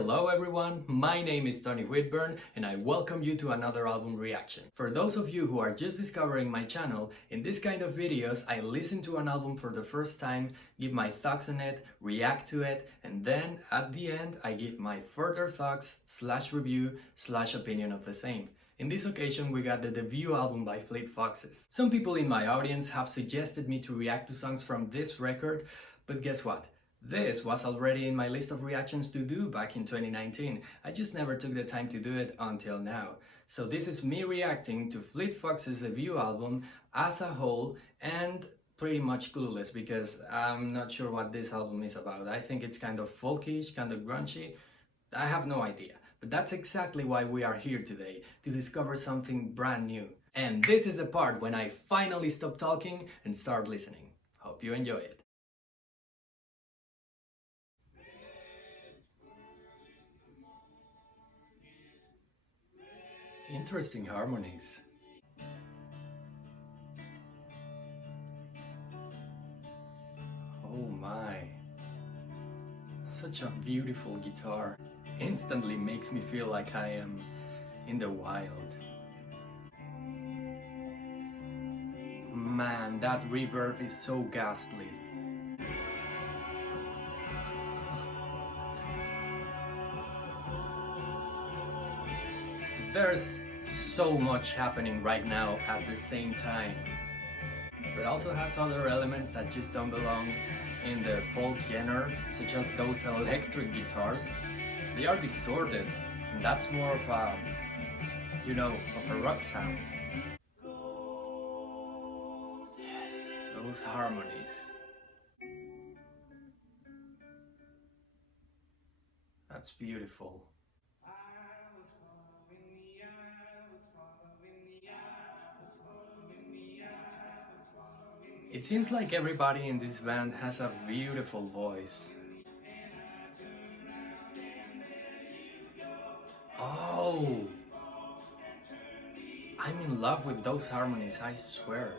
Hello everyone, my name is Tony Whitburn and I welcome you to another album reaction. For those of you who are just discovering my channel, in this kind of videos I listen to an album for the first time, give my thoughts on it, react to it, and then at the end I give my further thoughts / review / opinion of the same. In this occasion we got the debut album by Fleet Foxes. Some people in my audience have suggested me to react to songs from this record, but guess what? This was already in my list of reactions to do back in 2019. I just never took the time to do it until now. So this is me reacting to Fleet Foxes' debut album as a whole, and pretty much clueless because I'm not sure what this album is about. I think it's kind of folkish, kind of grungy. I have no idea. But that's exactly why we are here today, to discover something brand new. And this is the part when I finally stop talking and start listening. Hope you enjoy it. Interesting harmonies. Oh my. Such a beautiful guitar. Instantly makes me feel like I am in the wild. Man, that reverb is so ghastly. There's so much happening right now at the same time, but also has other elements that just don't belong in the folk genre, such as those electric guitars. They are distorted, and that's more of a, of a rock sound. Yes, those harmonies. That's beautiful. It seems like everybody in this band has a beautiful voice. Oh! I'm in love with those harmonies, I swear.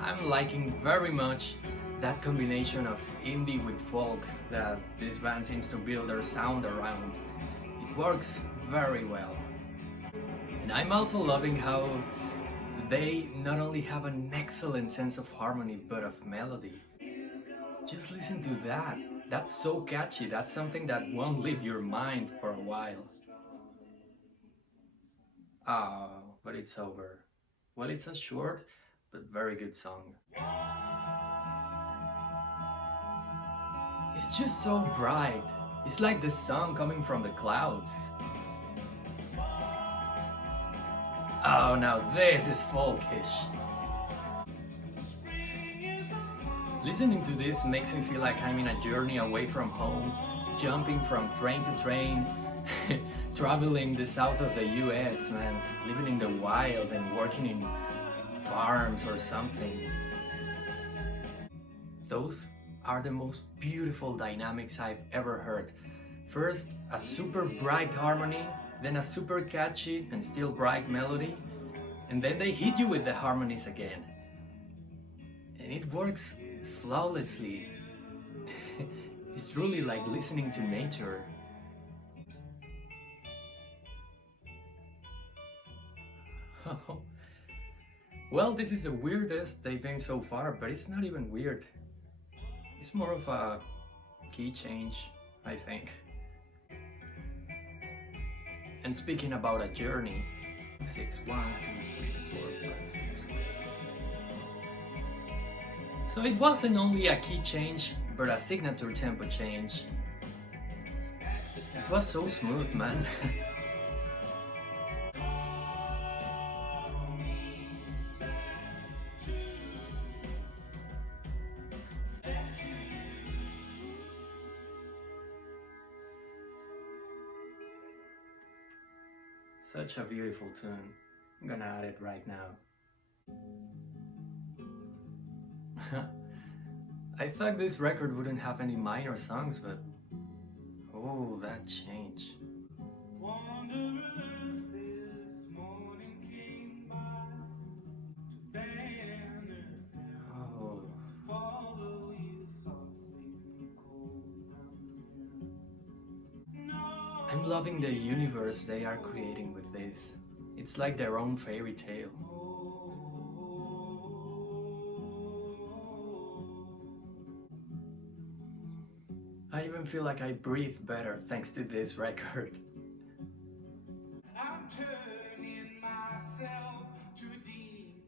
I'm liking very much that combination of indie with folk that this band seems to build their sound around. It works very well. And I'm also loving how they not only have an excellent sense of harmony but of melody. Just listen to that. That's so catchy. That's something that won't leave your mind for a while. Oh, but it's over. Well, it's a short but very good song. It's just so bright. It's like the sun coming from the clouds. Oh, now this is folkish. Listening to this makes me feel like I'm in a journey away from home, jumping from train to train, traveling the south of the US, man, living in the wild and working in farms or something. Those are the most beautiful dynamics I've ever heard. First, a super bright harmony, then a super catchy and still bright melody, and then they hit you with the harmonies again. And it works flawlessly. It's truly like listening to nature. Well, this is the weirdest they've been so far, but it's not even weird. It's more of a key change, I think. And speaking about a journey, 6, 1, 2, 3, 4, 5, 6. So it wasn't only a key change, but a signature tempo change. It was so smooth, man. Such a beautiful tune. I'm gonna add it right now. I thought this record wouldn't have any minor songs, but oh, that change. loving the universe they are creating with this. It's like their own fairy tale. I even feel like I breathe better thanks to this record. I'm turning myself to deep.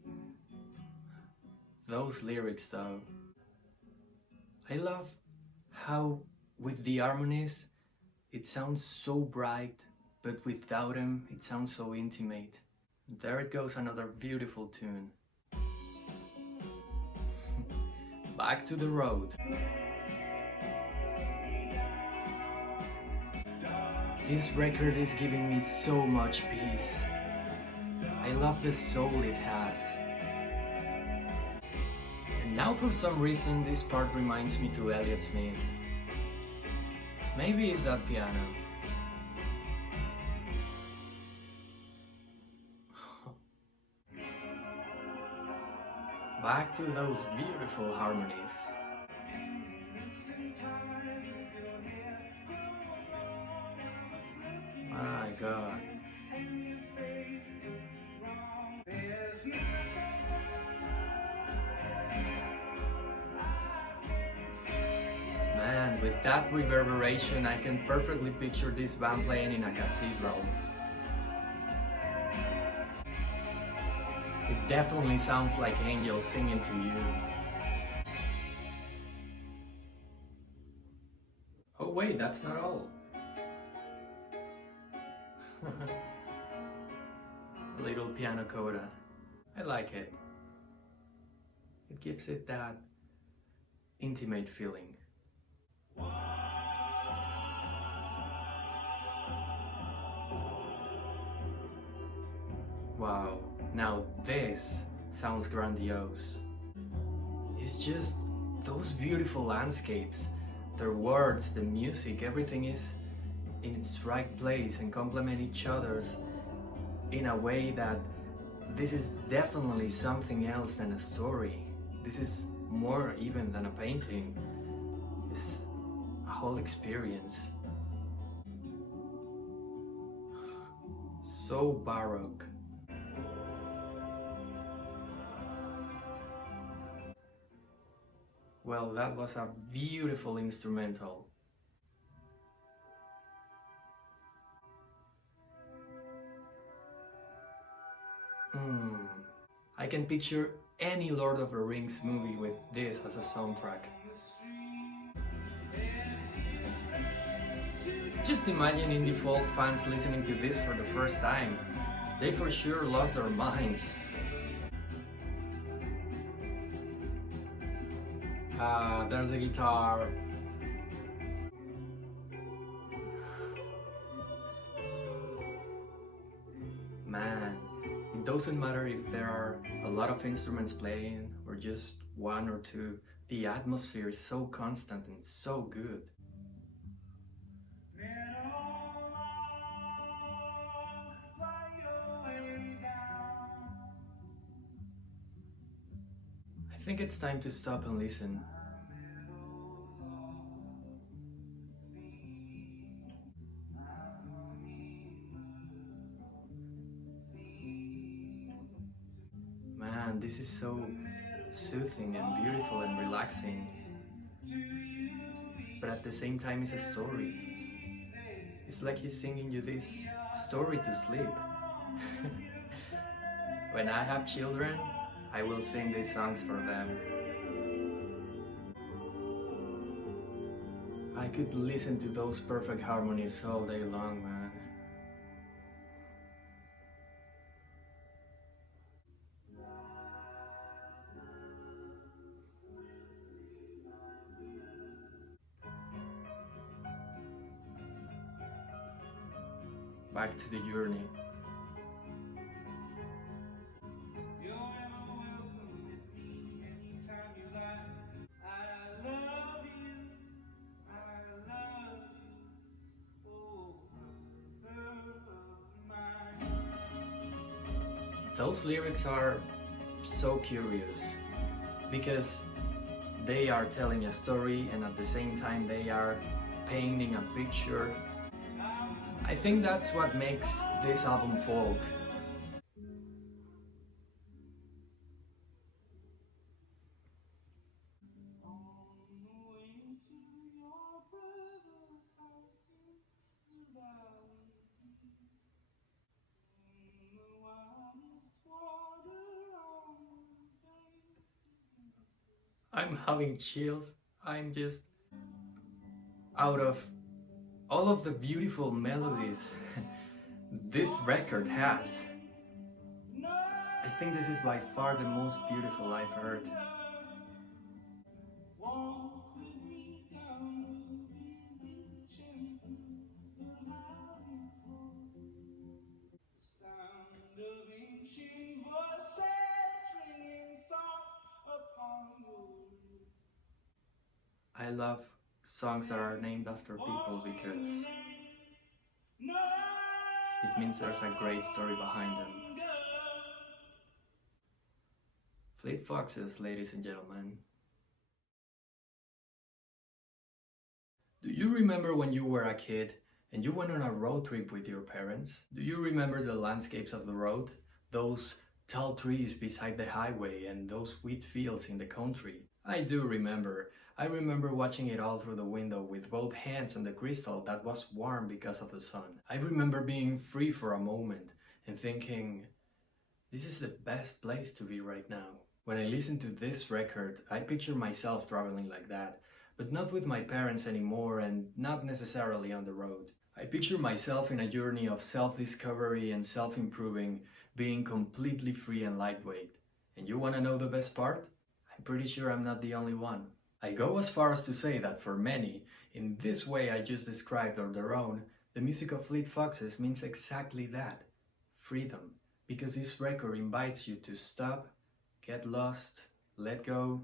Those lyrics though. I love how with the harmonies it sounds so bright, but without them it sounds so intimate. There it goes, another beautiful tune. Back to the road. This record is giving me so much peace. I love the soul it has. And now for some reason this part reminds me to Elliott Smith. Maybe it's that piano. Back to those beautiful harmonies. My God. Man, with that reverberation, I can perfectly picture this band playing in a cathedral. It definitely sounds like angels singing to you. Oh wait, that's not all. A little piano coda. I like it. It gives it that intimate feeling. Wow, now this sounds grandiose. It's just those beautiful landscapes, their words, the music, everything is in its right place and complement each other's in a way that this is definitely something else than a story. This is more even than a painting. It's a whole experience. So baroque. Well, that was a beautiful instrumental. I can picture any Lord of the Rings movie with this as a soundtrack. Just imagine indie folk fans listening to this for the first time. They for sure lost their minds. There's the guitar. Man, it doesn't matter if there are a lot of instruments playing or just one or two. The atmosphere is so constant and so good. I think it's time to stop and listen. Man, this is so soothing and beautiful and relaxing. But at the same time it's a story. It's like he's singing you this story to sleep. When I have children, I will sing these songs for them. I could listen to those perfect harmonies all day long, man. Back to the journey. Those lyrics are so curious because they are telling a story and at the same time they are painting a picture. I think that's what makes this album folk. I'm having chills. I'm just out of all of the beautiful melodies this record has. I think this is by far the most beautiful I've heard. I love songs that are named after people because it means there's a great story behind them. Fleet Foxes, ladies and gentlemen. Do you remember when you were a kid and you went on a road trip with your parents? Do you remember the landscapes of the road? Those tall trees beside the highway and those wheat fields in the country? I do remember. I remember watching it all through the window with both hands on the crystal that was warm because of the sun. I remember being free for a moment and thinking, this is the best place to be right now. When I listen to this record, I picture myself traveling like that, but not with my parents anymore and not necessarily on the road. I picture myself in a journey of self-discovery and self-improving, being completely free and lightweight. And you want to know the best part? I'm pretty sure I'm not the only one. I go as far as to say that for many, in this way I just described or their own, the music of Fleet Foxes means exactly that, freedom, because this record invites you to stop, get lost, let go,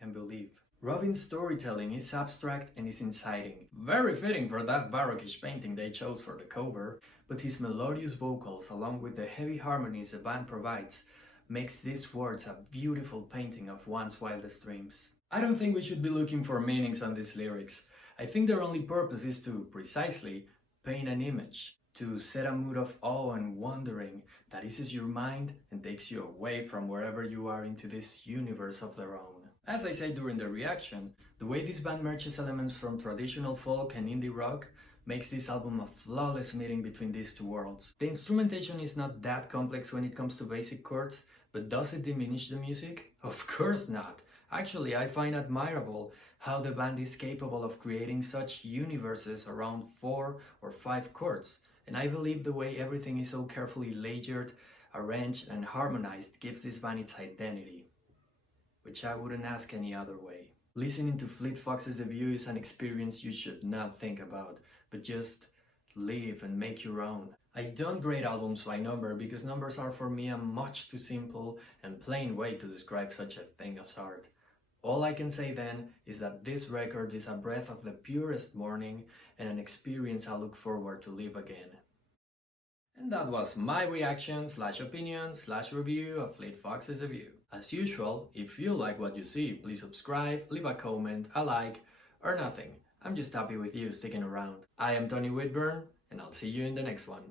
and believe. Robin's storytelling is abstract and is inciting, very fitting for that Barockish painting they chose for the cover, but his melodious vocals along with the heavy harmonies the band provides makes these words a beautiful painting of one's wildest dreams. I don't think we should be looking for meanings on these lyrics. I think their only purpose is to, precisely, paint an image, to set a mood of awe and wondering that eases your mind and takes you away from wherever you are into this universe of their own. As I said during the reaction, the way this band merges elements from traditional folk and indie rock makes this album a flawless meeting between these two worlds. The instrumentation is not that complex when it comes to basic chords, but does it diminish the music? Of course not. Actually, I find admirable how the band is capable of creating such universes around 4 or 5 chords, and I believe the way everything is so carefully layered, arranged and harmonized gives this band its identity, which I wouldn't ask any other way. Listening to Fleet Foxes' debut is an experience you should not think about, but just live and make your own. I don't grade albums by number because numbers are for me a much too simple and plain way to describe such a thing as art. All I can say then is that this record is a breath of the purest morning and an experience I look forward to live again. And that was my reaction / opinion / review of Fleet Foxes' debut. As usual, if you like what you see, please subscribe, leave a comment, a like, or nothing. I'm just happy with you sticking around. I am Tony Whitburn, and I'll see you in the next one.